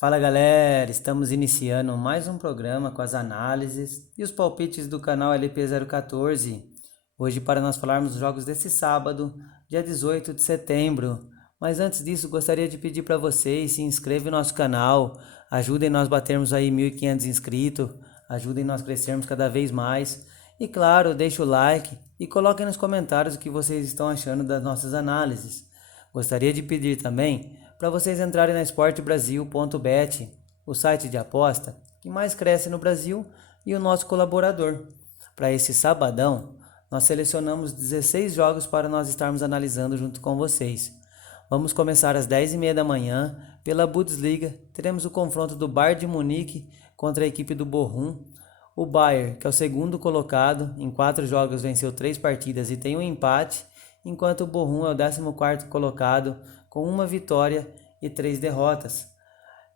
Fala galera, estamos iniciando mais um programa com as análises e os palpites do canal LP014. Hoje para nós falarmos dos jogos desse sábado, dia 18 de setembro. Mas antes disso, gostaria de pedir para vocês se inscrevam no nosso canal, ajudem nós batermos aí 1.500 inscritos, ajudem nós crescermos cada vez mais. E claro, deixe o like e coloquem nos comentários o que vocês estão achando das nossas análises. Gostaria de pedir também para vocês entrarem na esportebrasil.bet, o site de aposta que mais cresce no Brasil e o nosso colaborador. Para esse sabadão, nós selecionamos 16 jogos para nós estarmos analisando junto com vocês. Vamos começar às 10h30 da manhã, pela Bundesliga, teremos o confronto do Bayern de Munique contra a equipe do Bochum. O Bayern, que é o segundo colocado, em 4 jogos venceu 3 partidas e tem um empate, enquanto o Bochum é o 14º colocado, com 1 vitória e 3 derrotas.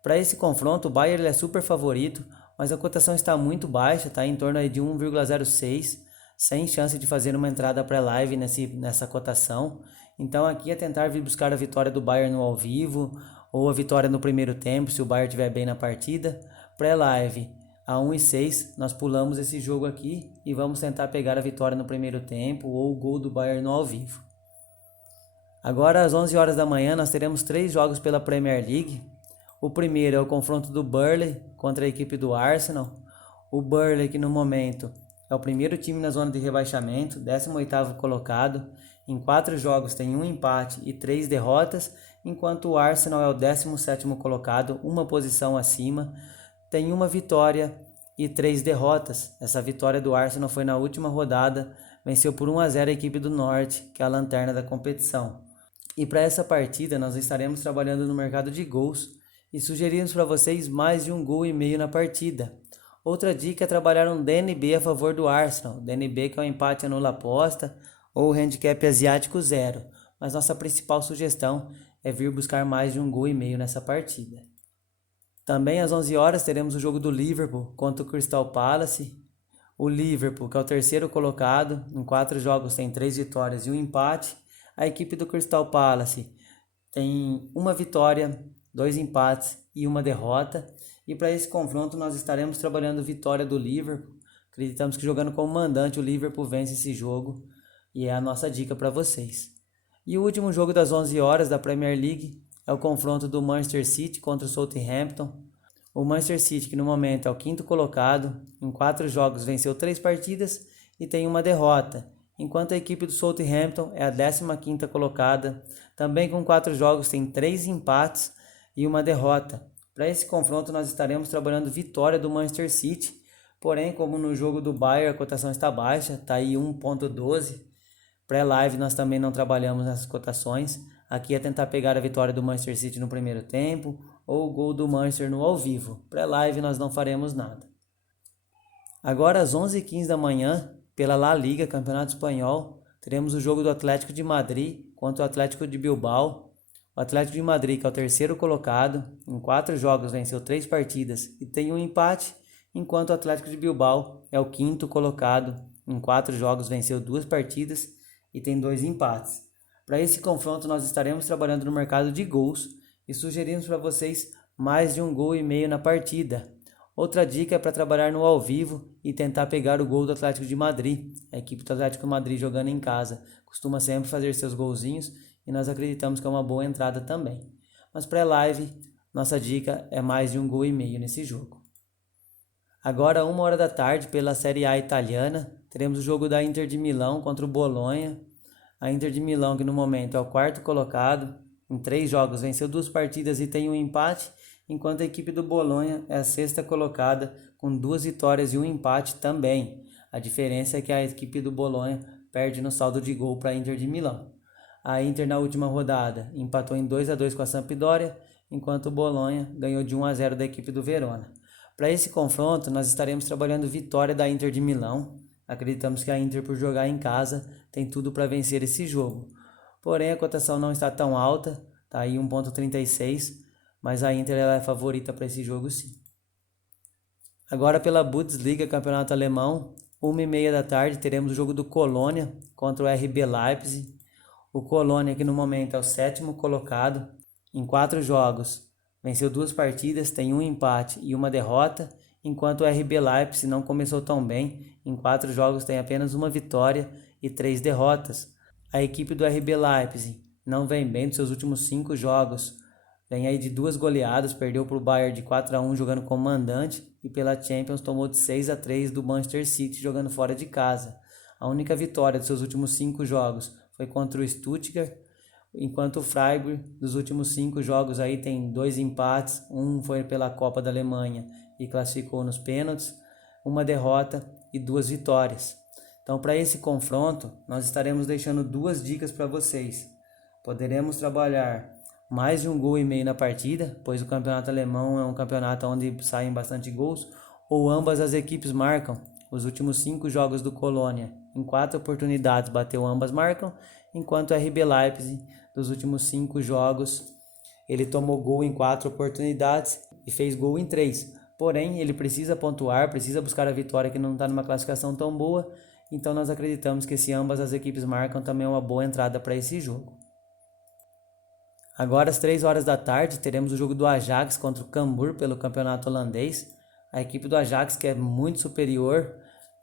Para esse confronto, o Bayern é super favorito, mas a cotação está muito baixa, está em torno de 1,06, sem chance de fazer uma entrada pré-live nessa cotação. Então aqui é tentar vir buscar a vitória do Bayern no ao vivo, ou a vitória no primeiro tempo, se o Bayern estiver bem na partida. Pré-live a 1,6, nós pulamos esse jogo aqui e vamos tentar pegar a vitória no primeiro tempo, ou o gol do Bayern no ao vivo. Agora às 11 horas da manhã nós teremos 3 jogos pela Premier League. O primeiro é o confronto do Burnley contra a equipe do Arsenal. O Burnley, que no momento é o primeiro time na zona de rebaixamento, 18º colocado. Em 4 jogos tem 1 empate e 3 derrotas, enquanto o Arsenal é o 17º colocado, uma posição acima, tem 1 vitória e 3 derrotas. Essa vitória do Arsenal foi na última rodada, venceu por 1-0 a equipe do Norte, que é a lanterna da competição. E para essa partida nós estaremos trabalhando no mercado de gols e sugerimos para vocês mais de 1,5 gols na partida. Outra dica é trabalhar um DNB a favor do Arsenal. DNB que é um empate anula aposta ou handicap asiático 0. Mas nossa principal sugestão é vir buscar mais de 1,5 gols nessa partida. Também às 11 horas teremos o jogo do Liverpool contra o Crystal Palace. O Liverpool, que é o terceiro colocado, em 4 jogos tem 3 vitórias e 1 empate. A equipe do Crystal Palace tem 1 vitória, 2 empates e 1 derrota. E para esse confronto nós estaremos trabalhando vitória do Liverpool. Acreditamos que jogando como mandante o Liverpool vence esse jogo e é a nossa dica para vocês. E o último jogo das 11 horas da Premier League é o confronto do Manchester City contra o Southampton. O Manchester City, que no momento é o 5º colocado, em 4 jogos venceu 3 partidas e tem 1 derrota. Enquanto a equipe do Southampton é a 15ª colocada, também com 4 jogos tem 3 empates e 1 derrota. Para esse confronto nós estaremos trabalhando vitória do Manchester City, porém como no jogo do Bayern a cotação está baixa, está aí 1,12. Pré-live nós também não trabalhamos nessas cotações, aqui é tentar pegar a vitória do Manchester City no primeiro tempo ou o gol do Manchester no ao vivo. Pré-live nós não faremos nada. Agora às 11h15 da manhã, pela La Liga, Campeonato Espanhol, teremos o jogo do Atlético de Madrid contra o Atlético de Bilbao. O Atlético de Madrid, que é o terceiro colocado, em 4 jogos venceu 3 partidas e tem 1 empate, enquanto o Atlético de Bilbao é o 5º colocado, em 4 jogos venceu 2 partidas e tem 2 empates. Para esse confronto nós estaremos trabalhando no mercado de gols e sugerimos para vocês mais de 1,5 gols na partida. Outra dica é para trabalhar no ao vivo e tentar pegar o gol do Atlético de Madrid. A equipe do Atlético de Madrid jogando em casa costuma sempre fazer seus golzinhos e nós acreditamos que é uma boa entrada também. Mas pré-live, nossa dica é mais de 1,5 gols nesse jogo. Agora, 1h da tarde, pela Série A italiana, teremos o jogo da Inter de Milão contra o Bolonha. A Inter de Milão, que no momento é o 4º colocado, em 3 jogos venceu 2 partidas e tem 1 empate, enquanto a equipe do Bolonha é a 6ª colocada com 2 vitórias e 1 empate também. A diferença é que a equipe do Bolonha perde no saldo de gol para a Inter de Milão. A Inter na última rodada empatou em 2-2 com a Sampdoria, enquanto o Bolonha ganhou de 1-0 da equipe do Verona. Para esse confronto nós estaremos trabalhando vitória da Inter de Milão. Acreditamos que a Inter, por jogar em casa, tem tudo para vencer esse jogo. Porém a cotação não está tão alta, está aí 1,36, mas a Inter ela é favorita para esse jogo sim. Agora pela Bundesliga, campeonato alemão, 1h30 da tarde, teremos o jogo do Colônia contra o RB Leipzig. O Colônia, que no momento é o 7º colocado, em 4 jogos venceu 2 partidas, tem um empate e uma derrota, enquanto o RB Leipzig não começou tão bem, em 4 jogos tem apenas uma vitória e 3 derrotas. A equipe do RB Leipzig não vem bem dos seus últimos 5 jogos, vem aí de 2 goleadas, perdeu para o Bayern de 4-1 jogando como mandante e pela Champions tomou de 6-3 do Manchester City jogando fora de casa. A única vitória dos seus últimos 5 jogos foi contra o Stuttgart, enquanto o Freiburg, dos últimos 5 jogos aí tem 2 empates, um foi pela Copa da Alemanha e classificou nos pênaltis, uma derrota e 2 vitórias. Então, para esse confronto, nós estaremos deixando 2 dicas para vocês. Poderemos trabalhar mais de 1,5 gols na partida, pois o campeonato alemão é um campeonato onde saem bastante gols, ou ambas as equipes marcam. Os últimos 5 jogos do Colônia, em 4 oportunidades bateu ambas marcam, enquanto o RB Leipzig, dos últimos 5 jogos, ele tomou gol em 4 oportunidades e fez gol em 3. Porém, ele precisa pontuar, precisa buscar a vitória que não está numa classificação tão boa, então nós acreditamos que se ambas as equipes marcam, também é uma boa entrada para esse jogo. Agora às 3 horas da tarde teremos o jogo do Ajax contra o Cambuur pelo campeonato holandês. A equipe do Ajax, que é muito superior,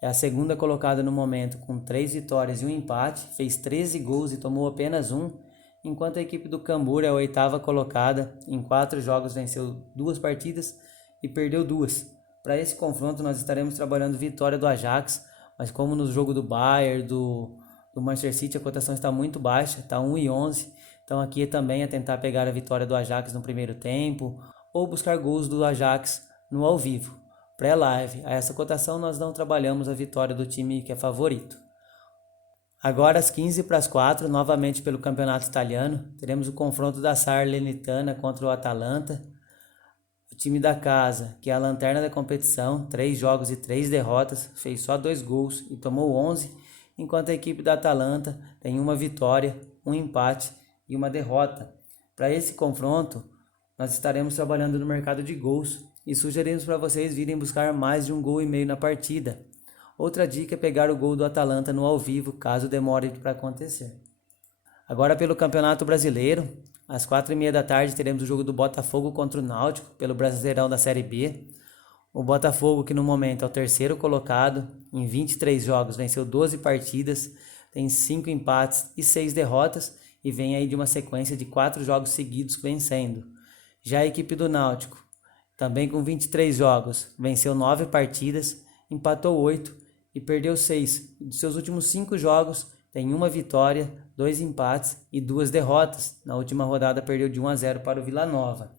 é a segunda colocada no momento com 3 vitórias e um empate, fez 13 gols e tomou apenas 1, enquanto a equipe do Cambuur é a 8ª colocada, em 4 jogos venceu 2 partidas e perdeu 2. Para esse confronto nós estaremos trabalhando vitória do Ajax, mas como no jogo do Bayern, do Manchester City, a cotação está muito baixa, está 1,11, então aqui também é tentar pegar a vitória do Ajax no primeiro tempo, ou buscar gols do Ajax no ao vivo, pré-live. A essa cotação nós não trabalhamos a vitória do time que é favorito. Agora às 15:45, novamente pelo campeonato italiano, teremos o confronto da Salernitana contra o Atalanta. O time da casa, que é a lanterna da competição, 3 jogos e 3 derrotas, fez só 2 gols e tomou 11, enquanto a equipe da Atalanta tem uma vitória, um empate e uma derrota. Para esse confronto, nós estaremos trabalhando no mercado de gols e sugerimos para vocês virem buscar mais de 1,5 gols na partida. Outra dica é pegar o gol do Atalanta no ao vivo, caso demore para acontecer. Agora pelo Campeonato Brasileiro, às 4:30 da tarde teremos o jogo do Botafogo contra o Náutico, pelo Brasileirão da Série B. O Botafogo, que no momento é o 3º colocado, em 23 jogos venceu 12 partidas, tem 5 empates e 6 derrotas e vem aí de uma sequência de 4 jogos seguidos vencendo. Já a equipe do Náutico, também com 23 jogos, venceu 9 partidas, empatou 8 e perdeu 6. Dos seus últimos 5 jogos, tem uma vitória, 2 empates e 2 derrotas. Na última rodada perdeu de 1-0 para o Vila Nova.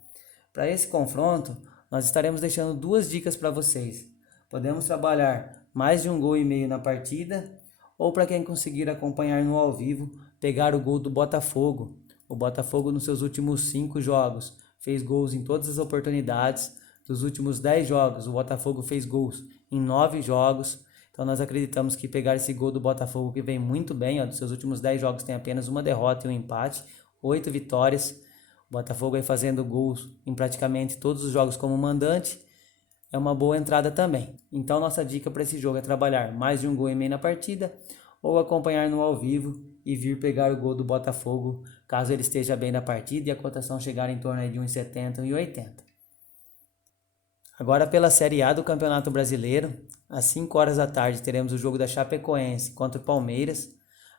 Para esse confronto, nós estaremos deixando 2 dicas para vocês. Podemos trabalhar mais de 1,5 gols na partida, ou para quem conseguir acompanhar no ao vivo, pegar o gol do Botafogo. O Botafogo nos seus últimos 5 jogos fez gols em todas as oportunidades. Dos últimos 10 jogos, o Botafogo fez gols em 9 jogos. Então nós acreditamos que pegar esse gol do Botafogo, que vem muito bem, dos seus últimos 10 jogos tem apenas uma derrota e um empate, 8 vitórias. O Botafogo aí fazendo gols em praticamente todos os jogos como mandante, é uma boa entrada também. Então nossa dica para esse jogo é trabalhar mais de 1,5 gols na partida, ou acompanhar no ao vivo e vir pegar o gol do Botafogo, caso ele esteja bem na partida e a cotação chegar em torno de 1,70 e 1,80. Agora pela Série A do Campeonato Brasileiro, às 5 horas da tarde teremos o jogo da Chapecoense contra o Palmeiras.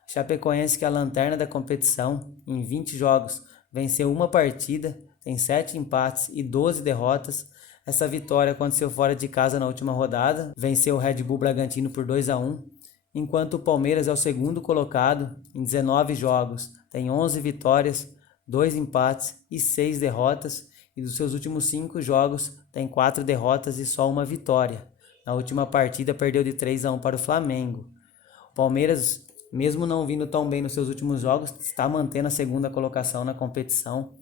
A Chapecoense, que é a lanterna da competição, em 20 jogos venceu uma partida, tem 7 empates e 12 derrotas. Essa vitória aconteceu fora de casa na última rodada, venceu o Red Bull Bragantino por 2-1, enquanto o Palmeiras é o segundo colocado, em 19 jogos, tem 11 vitórias, 2 empates e 6 derrotas, e dos seus últimos 5 jogos tem 4 derrotas e só uma vitória. Na última partida perdeu de 3-1 para o Flamengo. O Palmeiras, mesmo não vindo tão bem nos seus últimos jogos, está mantendo a segunda colocação na competição.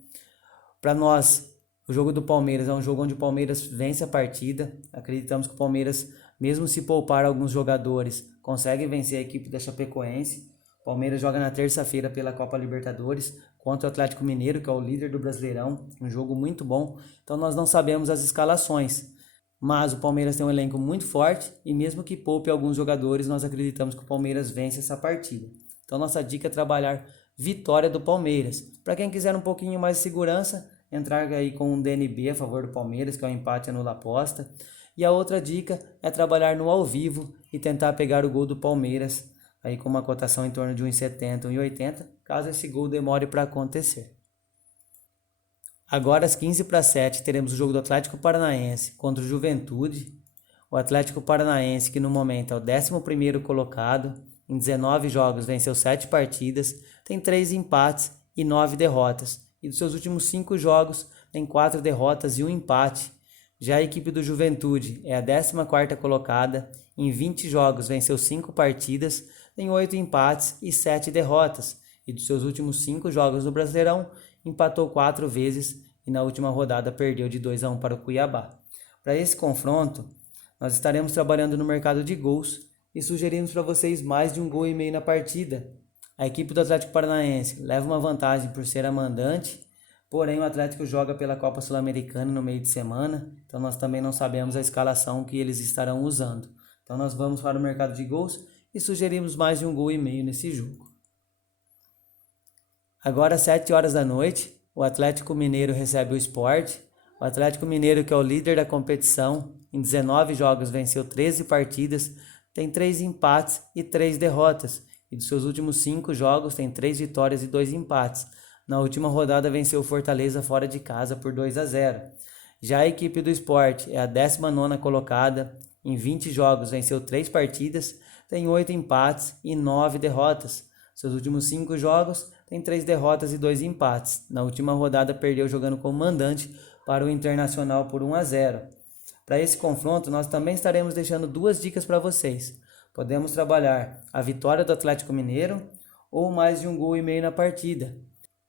Para nós, o jogo do Palmeiras é um jogo onde o Palmeiras vence a partida. Acreditamos que o Palmeiras, mesmo se poupar alguns jogadores, consegue vencer a equipe da Chapecoense. O Palmeiras joga na terça-feira pela Copa Libertadores contra o Atlético Mineiro, que é o líder do Brasileirão, um jogo muito bom. Então nós não sabemos as escalações, mas o Palmeiras tem um elenco muito forte e mesmo que poupe alguns jogadores, nós acreditamos que o Palmeiras vence essa partida. Então nossa dica é trabalhar vitória do Palmeiras. Para quem quiser um pouquinho mais de segurança, entrar aí com um DNB a favor do Palmeiras, que é um empate anula aposta. E a outra dica é trabalhar no ao vivo e tentar pegar o gol do Palmeiras, aí com uma cotação em torno de 1,70, 1,80, caso esse gol demore para acontecer. Agora às 15:07 teremos o jogo do Atlético Paranaense contra o Juventude. O Atlético Paranaense, que no momento é o 11º colocado, em 19 jogos venceu 7 partidas, tem 3 empates e 9 derrotas. E dos seus últimos 5 jogos tem 4 derrotas e 1 empate. Já a equipe do Juventude é a 14ª colocada, em 20 jogos venceu 5 partidas, tem 8 empates e 7 derrotas. E dos seus últimos 5 jogos no Brasileirão, empatou 4 vezes e na última rodada perdeu de 2-1 para o Cuiabá. Para esse confronto, nós estaremos trabalhando no mercado de gols e sugerimos para vocês mais de 1,5 gols na partida. A equipe do Atlético Paranaense leva uma vantagem por ser a mandante, porém o Atlético joga pela Copa Sul-Americana no meio de semana, então nós também não sabemos a escalação que eles estarão usando. Então nós vamos para o mercado de gols e sugerimos mais de 1,5 gols nesse jogo. Agora às 7 horas da noite, o Atlético Mineiro recebe o Sport. O Atlético Mineiro, que é o líder da competição, em 19 jogos venceu 13 partidas, tem 3 empates e 3 derrotas. E dos seus últimos 5 jogos tem 3 vitórias e 2 empates. Na última rodada venceu o Fortaleza fora de casa por 2-0. Já a equipe do Sport é a 19ª colocada, em 20 jogos venceu 3 partidas, tem 8 empates e 9 derrotas. Seus últimos 5 jogos tem 3 derrotas e 2 empates. Na última rodada perdeu jogando como mandante para o Internacional por 1-0. Para esse confronto nós também estaremos deixando 2 dicas para vocês. Podemos trabalhar a vitória do Atlético Mineiro ou mais de 1,5 gols na partida.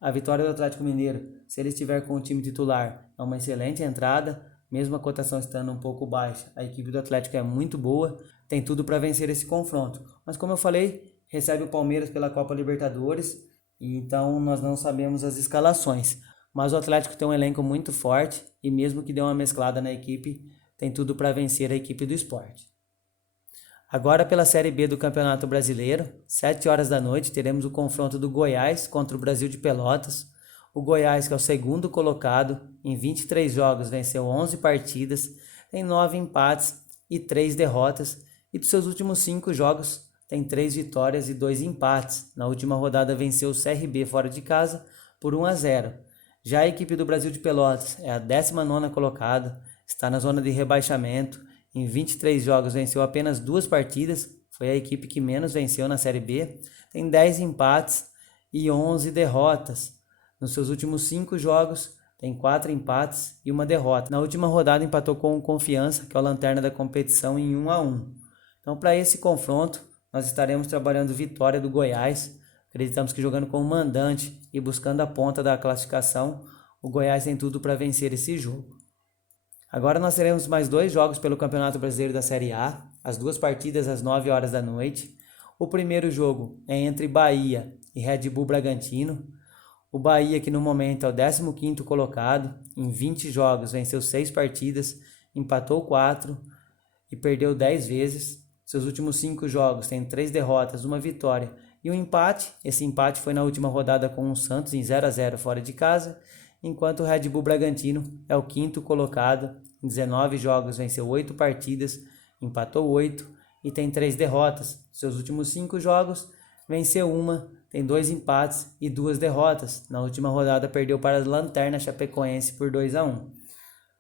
A vitória do Atlético Mineiro, se ele estiver com o time titular, é uma excelente entrada, mesmo a cotação estando um pouco baixa. A equipe do Atlético é muito boa, tem tudo para vencer esse confronto. Mas como eu falei, recebe o Palmeiras pela Copa Libertadores, e então nós não sabemos as escalações. Mas o Atlético tem um elenco muito forte e mesmo que dê uma mesclada na equipe, tem tudo para vencer a equipe do Sport. Agora pela Série B do Campeonato Brasileiro, 7 horas da noite, teremos o confronto do Goiás contra o Brasil de Pelotas. O Goiás, que é o 2º colocado, em 23 jogos venceu 11 partidas, tem 9 empates e 3 derrotas, e dos seus últimos 5 jogos tem 3 vitórias e 2 empates. Na última rodada venceu o CRB fora de casa por 1-0. Já a equipe do Brasil de Pelotas é a 19ª colocada, está na zona de rebaixamento, em 23 jogos venceu apenas 2 partidas, foi a equipe que menos venceu na Série B, tem 10 empates e 11 derrotas. Nos seus últimos 5 jogos tem 4 empates e 1 derrota. Na última rodada empatou com o Confiança, que é o lanterna da competição, em 1-1. Então para esse confronto nós estaremos trabalhando vitória do Goiás. Acreditamos que jogando como mandante e buscando a ponta da classificação, o Goiás tem tudo para vencer esse jogo. Agora nós teremos mais 2 jogos pelo Campeonato Brasileiro da Série A, as 2 partidas às 9 horas da noite. O primeiro jogo é entre Bahia e Red Bull Bragantino. O Bahia, que no momento é o 15º colocado, em 20 jogos venceu 6 partidas, empatou 4 e perdeu 10 vezes. Seus últimos 5 jogos tem 3 derrotas, 1 vitória e 1 empate. Esse empate foi na última rodada com o Santos em 0-0 fora de casa, enquanto o Red Bull Bragantino é o 5º colocado, em 19 jogos venceu 8 partidas, empatou 8 e tem 3 derrotas. Seus últimos 5 jogos venceu 1, tem 2 empates e 2 derrotas. Na última rodada perdeu para a Lanterna Chapecoense por 2-1.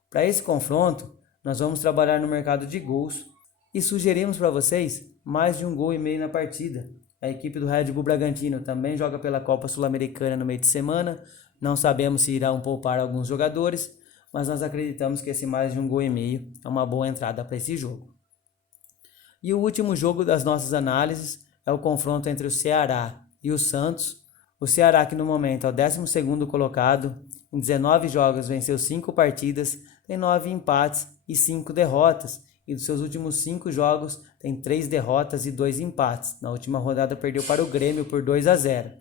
Para esse confronto, nós vamos trabalhar no mercado de gols e sugerimos para vocês mais de 1,5 gols na partida. A equipe do Red Bull Bragantino também joga pela Copa Sul-Americana no meio de semana. Não sabemos se irão poupar alguns jogadores, mas nós acreditamos que esse mais de 1,5 gols é uma boa entrada para esse jogo. E o último jogo das nossas análises é o confronto entre o Ceará e o Santos. O Ceará, que no momento é o 12º colocado, em 19 jogos venceu 5 partidas, tem 9 empates e 5 derrotas. E dos seus últimos 5 jogos tem 3 derrotas e 2 empates. Na última rodada perdeu para o Grêmio por 2-0.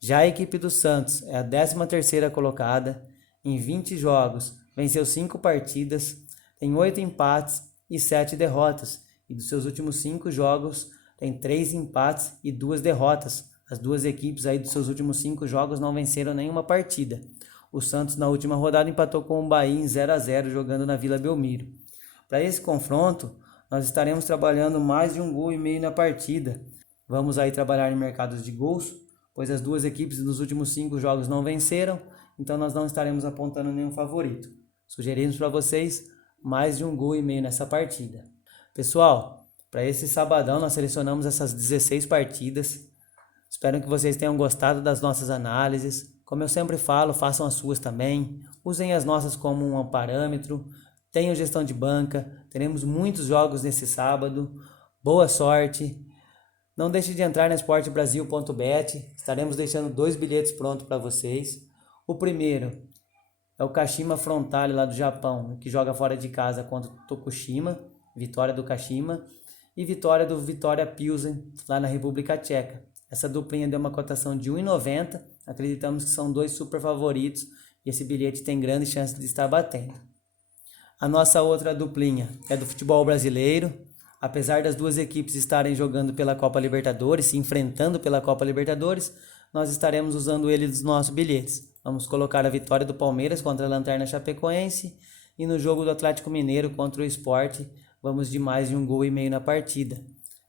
Já a equipe do Santos é a 13ª colocada, em 20 jogos venceu 5 partidas, tem 8 empates e 7 derrotas, e dos seus últimos 5 jogos tem 3 empates e 2 derrotas. As duas equipes aí dos seus últimos 5 jogos não venceram nenhuma partida. O Santos na última rodada empatou com o Bahia em 0-0 jogando na Vila Belmiro. Para esse confronto, nós estaremos trabalhando mais de 1,5 gols na partida. Vamos aí trabalhar em mercados de gols, pois as duas equipes nos últimos 5 jogos não venceram, então nós não estaremos apontando nenhum favorito. Sugerimos para vocês mais de 1,5 gols nessa partida. Pessoal, para esse sabadão nós selecionamos essas 16 partidas. Espero que vocês tenham gostado das nossas análises. Como eu sempre falo, façam as suas também. Usem as nossas como um parâmetro. Tenham gestão de banca. Teremos muitos jogos nesse sábado. Boa sorte. Não deixe de entrar na esportebrasil.bet. Estaremos deixando 2 bilhetes prontos para vocês. O primeiro é o Kashima Frontale lá do Japão, que joga fora de casa contra o Tokushima. Vitória do Kashima. E vitória do Vitória Pilsen lá na República Tcheca. Essa duplinha deu uma cotação de 1,90. Acreditamos que são 2 super favoritos e esse bilhete tem grande chance de estar batendo. A nossa outra duplinha é do futebol brasileiro. Apesar das duas equipes estarem jogando pela Copa Libertadores, se enfrentando pela Copa Libertadores, nós estaremos usando ele dos nossos bilhetes. Vamos colocar a vitória do Palmeiras contra a Lanterna Chapecoense e no jogo do Atlético Mineiro contra o Sport, vamos de mais de 1,5 gols na partida.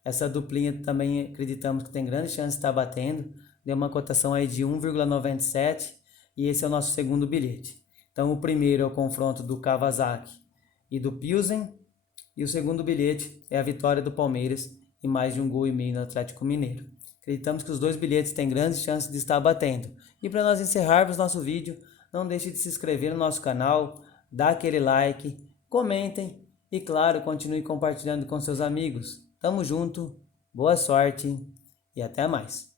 Essa duplinha também acreditamos que tem grande chance de estar batendo. Deu uma cotação aí de 1,97 e esse é o nosso segundo bilhete. Então o primeiro é o confronto do Kawasaki e do Pilsen. E o segundo bilhete é a vitória do Palmeiras e mais de 1,5 gols no Atlético Mineiro. Acreditamos que os 2 bilhetes têm grandes chances de estar batendo. E para nós encerrarmos nosso vídeo, não deixe de se inscrever no nosso canal, dar aquele like, comentem e claro, continue compartilhando com seus amigos. Tamo junto, boa sorte e até mais.